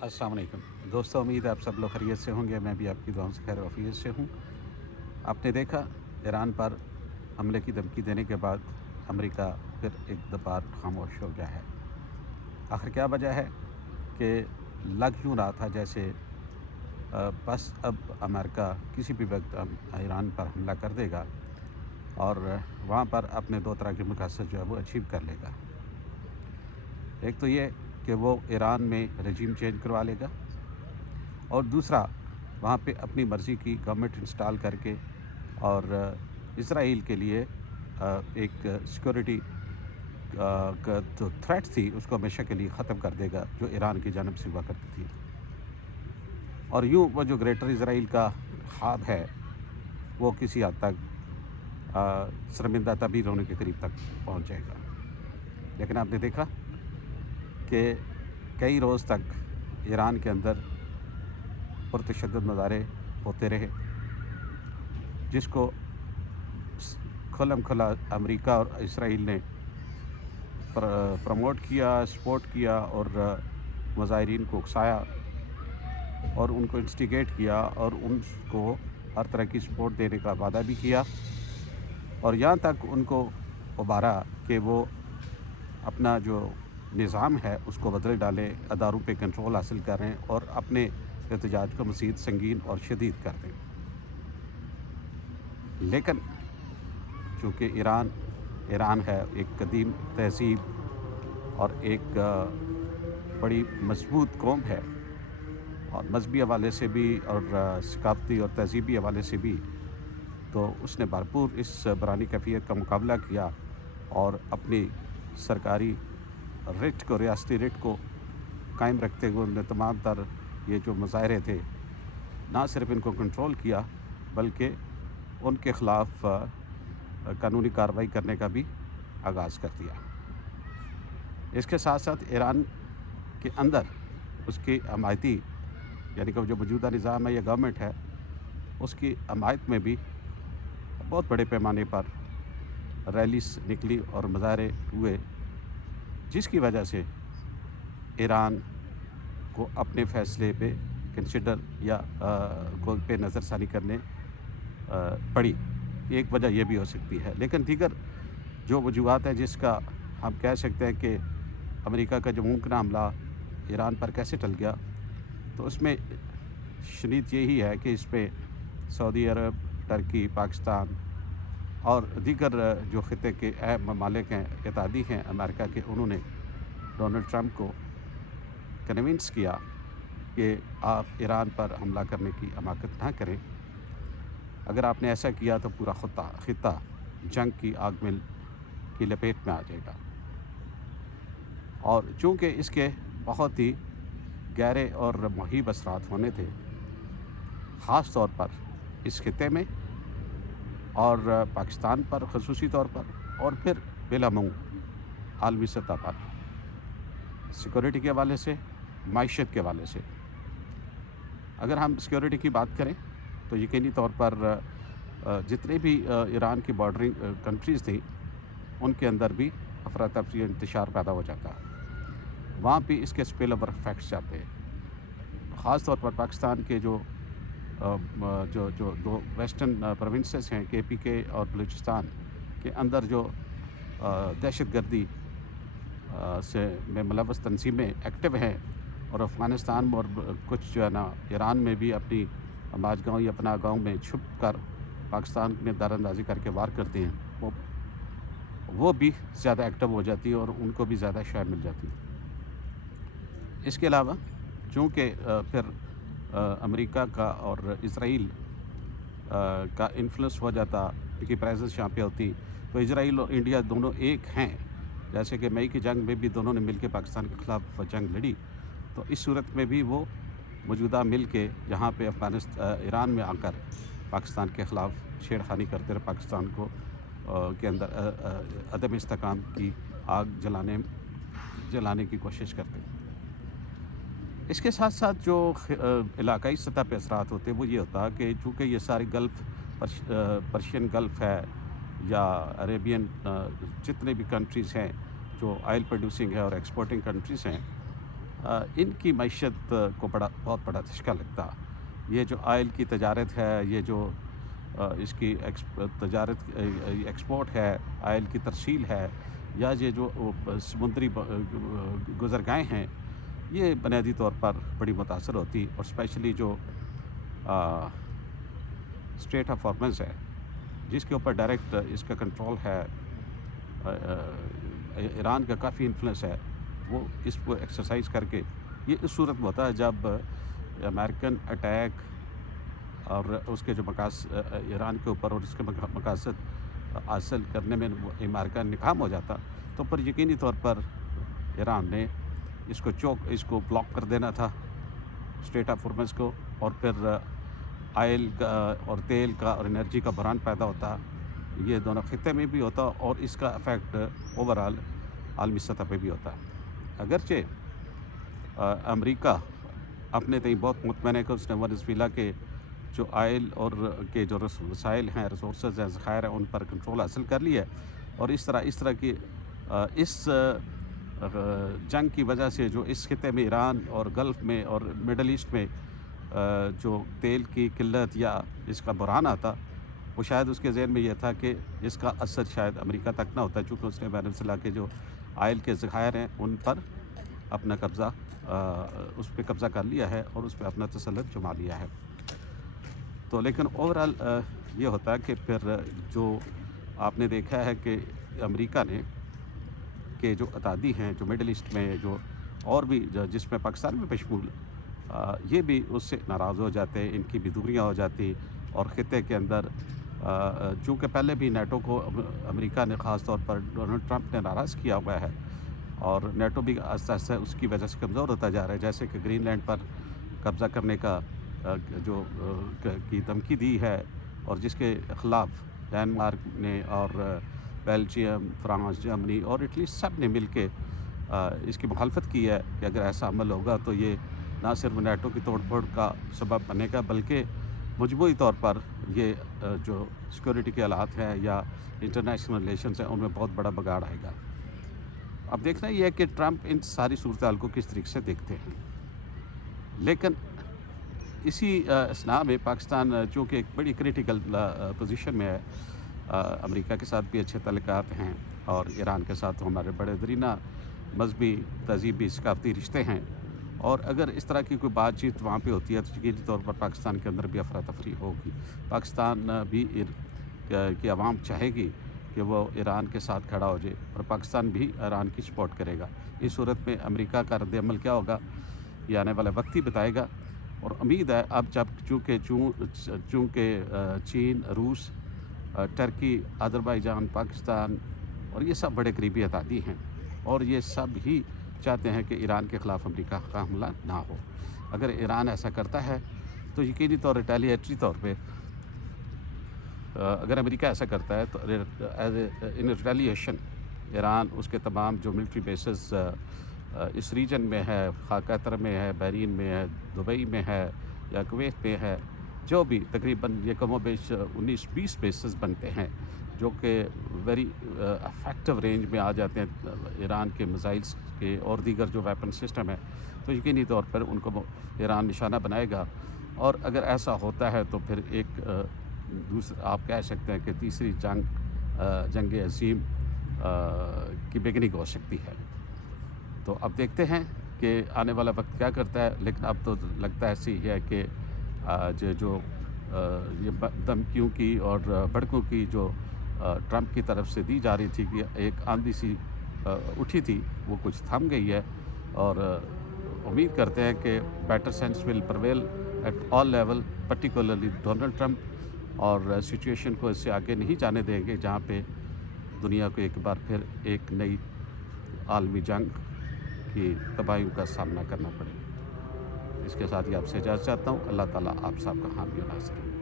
अस्सलाम वालेकुम दोस्तों, उम्मीद है आप सब लोग खैरियत से होंगे। मैं भी आपकी दुआओं से खैर वाफियत से हूँ। आपने देखा ईरान पर हमले की धमकी देने के बाद अमेरिका फिर एक दबार खामोश हो गया है। आखिर क्या वजह है कि लग यूँ रहा था जैसे बस अब अमेरिका किसी भी वक्त ईरान पर हमला कर देगा और वहाँ पर अपने दो तरह के मकसद जो है वो अचीव कर लेगा। एक तो ये कि वो ईरान में रजीम चेंज करवा लेगा और दूसरा वहाँ पे अपनी मर्ज़ी की गवर्नमेंट इंस्टॉल करके और इसराइल के लिए एक सिक्योरिटी का जो थ्रेट थी उसको हमेशा के लिए ख़त्म कर देगा जो ईरान की जानब से हुआ करती थी। और यूँ वो जो ग्रेटर इसराइल का ख्वाब है वो किसी हद तक शर्मिंदा तबीर होने के करीब तक पहुँच जाएगा। लेकिन आपने देखा कि कई रोज़ तक ईरान के अंदर पुरतशद्दुद मुज़ाहरे होते रहे, जिसको खुल्लम खुला अमेरिका और इसराइल ने प्रमोट किया, सपोर्ट किया और मुज़ाहिरीन को उकसाया और उनको इंस्टिगेट किया और उनको हर तरह की सपोर्ट देने का वादा भी किया और यहाँ तक उनको उबारा कि वो अपना जो निज़ाम है उसको बदल डालें, अदारों पे कंट्रोल हासिल करें और अपने एहतजाज को मज़ीद संगीन और शदीद कर दें। लेकिन चूँकि ईरान है एक कदीम तहज़ीब और एक बड़ी मज़बूत कौम है और मजहबी हवाले से भी और सकाफ़ती और तहज़ीबी हवाले से भी, तो उसने भरपूर इस बरानी कैफियत का मुकाबला किया और अपनी सरकारी रिट को, रियासती रिट को कायम रखते हुए उन्होंने तमाम तर ये जो मुज़ाहरे थे ना सिर्फ इनको कंट्रोल किया बल्कि उनके ख़िलाफ़ कानूनी कार्रवाई करने का भी आगाज़ कर दिया। इसके साथ साथ ईरान के अंदर उसकी हमायती यानी कि जो मौजूदा निज़ाम है या गवर्नमेंट है उसकी हमायत में भी बहुत बड़े पैमाने पर रैलीज़ निकली और मुज़ाहरे हुए, जिसकी वजह से ईरान को अपने फ़ैसले पे कंसिडर या को पे नज़रसानी करने पड़ी। एक वजह यह भी हो सकती है, लेकिन दीगर जो वजूहात हैं जिसका हम कह सकते हैं कि अमेरिका का जो मुमकिन हमला ईरान पर कैसे टल गया, तो उसमें शनीत यही है कि इस पे सऊदी अरब, टर्की, पाकिस्तान और दीगर जो ख़ित्ते के अहम ममालिक हैं, इत्तेहादी हैं अमेरिका के, उन्होंने डोनाल्ड ट्रंप को कन्विंस किया कि आप ईरान पर हमला करने की हमाकत ना करें। अगर आपने ऐसा किया तो पूरा ख़ित्ता जंग की आग में की लपेट में आ जाएगा। और चूँकि इसके बहुत ही गहरे और मुहीब असरात होने थे, ख़ास तौर पर इस खित्ते में और पाकिस्तान पर ख़ुसूसी तौर पर और फिर बिलामऊ आलमी सतह पर, सिक्योरिटी के हवाले से, माइशत के हवाले से। अगर हम सिक्योरिटी की बात करें तो यकीनी तौर पर जितने भी ईरान की बॉर्डरिंग कंट्रीज़ थी उनके अंदर भी अफरा तफरी इंतशार पैदा हो जाता है। वहाँ भी इसके स्पिल ओवर इफेक्ट्स जाते हैं। ख़ास तौर पर पाकिस्तान के जो दो वेस्टर्न प्रोविंसेस हैं KPK और बलूचिस्तान के अंदर जो दहशतगर्दी से में मुलव्वस तंजीमें एक्टिव हैं और अफ़गानिस्तान में और कुछ जो है ना ईरान में भी अपनी माजगाँव या अपना गाँव में छुप कर पाकिस्तान में दारंदाजी करके वार करते हैं, वो भी ज़्यादा एक्टिव हो जाती है और उनको भी ज़्यादा शय मिल जाती है। इसके अलावा चूँकि फिर अमेरिका का और इसराइल का इन्फ्लुएंस हो जाता, उनकी प्रेजेंस यहाँ पे होती, तो इसराइल और इंडिया दोनों एक हैं। जैसे कि मई की जंग में भी दोनों ने मिलकर पाकिस्तान के ख़िलाफ़ जंग लड़ी, तो इस सूरत में भी वो मौजूदा मिल के यहाँ पे ईरान में आकर पाकिस्तान के ख़िलाफ़ छेड़खानी करते रहे, पाकिस्तान को के अंदर अदम इस्तेकाम की आग जलाने की कोशिश करते। इसके साथ साथ जो इलाकाई सतह पे असरात होते वो ये होता कि चूँकि ये सारी पर्शियन गल्फ़ है या अरेबियन जितने भी कंट्रीज़ हैं जो ऑयल प्रोड्यूसिंग है और एक्सपोर्टिंग कंट्रीज़ हैं, इनकी मईशत को बहुत बड़ा धचका लगता। ये जो ऑयल की तजारत है, ये जो इसकी तजारत एक्सपोर्ट है, ऑयल की तरसील है, या ये जो समुद्री गुज़रगाहें हैं, ये बुनियादी तौर पर बड़ी मुतासर होती। और स्पेशली जो स्ट्रेट ऑफ हॉर्मज़ है, जिसके ऊपर डायरेक्ट इसका कंट्रोल है, ईरान का काफ़ी इन्फ्लुएंस है, वो इसको एक्सरसाइज करके ये इस सूरत में होता है जब अमेरिकन अटैक और उसके जो ईरान के ऊपर और उसके मकासद हासिल करने में अमेरिका नाकाम हो जाता, तो पर यकीनी तौर पर ईरान ने इसको ब्लॉक कर देना था, स्ट्रेट ऑफ हॉर्मज़ को, और फिर ऑयल का और तेल का और एनर्जी का बहरान पैदा होता। ये दोनों खित्ते में भी होता और इसका इफ़ेक्ट ओवरऑल आलमी सतह पे भी होता है। अगरचे अमेरिका अपने तय बहुत मुतमईन है कि उसने वेनेज़ुएला के जो ऑयल और के जो वसाइल हैं, रिसोर्सेज हैं, ज़खायर हैं, उन पर कंट्रोल हासिल कर लिया है। और इस तरह की इस जंग की वजह से जो इस खित्ते में ईरान और गल्फ़ में और मिडल ईस्ट में जो तेल की किल्लत या इसका बहरान आता, वो शायद उसके ज़हन में ये था कि इसका असर शायद अमेरिका तक ना होता, चूँकि उसने वेनेज़ुएला के जो ऑयल के ज़खायर हैं उन पर अपना कब्ज़ा उस पर कब्ज़ा कर लिया है और उस पर अपना तसल्लुत जमा लिया है। तो लेकिन ओवरऑल ये होता है कि फिर जो आपने देखा है कि अमेरिका ने के जो अतादी हैं जो मिडल ईस्ट में जो और भी जिसमें पाकिस्तान में बशमूल, ये भी उससे नाराज़ हो जाते हैं, इनकी भी दूरियाँ हो जाती। और ख़ित्ते के अंदर चूँकि पहले भी नेटो को अमेरिका ने ख़ास तौर पर डोनाल्ड ट्रंप ने नाराज़ किया हुआ है, और नेटो भी आस्ते आस्ते उसकी वजह से कमज़ोर होता जा रहा है। जैसे कि ग्रीनलैंड पर कब्ज़ा करने का की धमकी दी है, और जिसके ख़िलाफ़ डेनमार्क ने और बेल्जियम, फ्रांस, जर्मनी और इटली सब ने मिल के इसकी मुखालफत की है कि अगर ऐसा अमल होगा तो ये ना सिर्फ नेटो की तोड़ फोड़ का सबब बनेगा, बल्कि मजमूई तौर पर ये जो सिक्योरिटी के हालात हैं या इंटरनेशनल रिलेशंस हैं उनमें बहुत बड़ा बगाड़ आएगा। अब देखना ये है कि ट्रंप इन सारी सूरत हाल को किस तरीके से देखते हैं। लेकिन इसी असना में पाकिस्तान चूँकि एक बड़ी क्रिटिकल पोजीशन में है, अमेरिका के साथ भी अच्छे तल्लुकात हैं और ईरान के साथ तो हमारे बड़े दरीना मजहबी, तहज़ीबी, सकाफ़ती रिश्ते हैं। और अगर इस तरह की कोई बातचीत वहाँ पे होती है तो यकीनी तौर पर पाकिस्तान के अंदर भी अफरा तफरी होगी। पाकिस्तान भी की आवाम चाहेगी कि वो ईरान के साथ खड़ा हो जाए, और पाकिस्तान भी ईरान की सपोर्ट करेगा। इस सूरत में अमेरिका का रद्द-ए-अमल क्या होगा, ये आने वाला वक्त ही बताएगा। और उम्मीद है अब जब चूँकि चीन, रूस, टर्की, अज़रबैजान, पाकिस्तान और ये सब बड़े करीबी अतादी हैं, और ये सब ही चाहते हैं कि ईरान के ख़िलाफ़ अमेरिका का हमला ना हो। अगर ईरान ऐसा करता है तो यकीनी तौर रिटेलिएटरी तौर पे अगर अमेरिका ऐसा करता है तो इन रिटेलिएशन ईरान उसके तमाम जो मिलिट्री बेसेस इस रीजन में है, क़तर में है, बहरीन में है, दुबई में है या कुवैत में है, जो भी तकरीबन ये कमोबेश 19-20 बेसेस बनते हैं जो कि वेरी इफेक्टिव रेंज में आ जाते हैं ईरान के मिसाइल्स के और दीगर जो वेपन सिस्टम है, तो यकीनी तौर पर उनको ईरान निशाना बनाएगा। और अगर ऐसा होता है तो फिर एक दूसरा आप कह सकते हैं कि तीसरी जंग अज़ीम की बिगनिंग हो सकती है। तो अब देखते हैं कि आने वाला वक्त क्या करता है। लेकिन अब तो लगता है ऐसी है कि जो ये धमकियों की और भड़कों की जो ट्रंप की तरफ से दी जा रही थी कि एक आंधी सी उठी थी, वो कुछ थम गई है। और उम्मीद करते हैं कि better sense will prevail at all level, particularly Donald Trump, और सिचुएशन को इससे आगे नहीं जाने देंगे जहाँ पे दुनिया को एक बार फिर एक नई आलमी जंग की तबाहियों का सामना करना पड़े। इसके साथ ही आपसे इजाज़त चाहता हूँ। अल्लाह ताला आप सबका हामी और नासिर।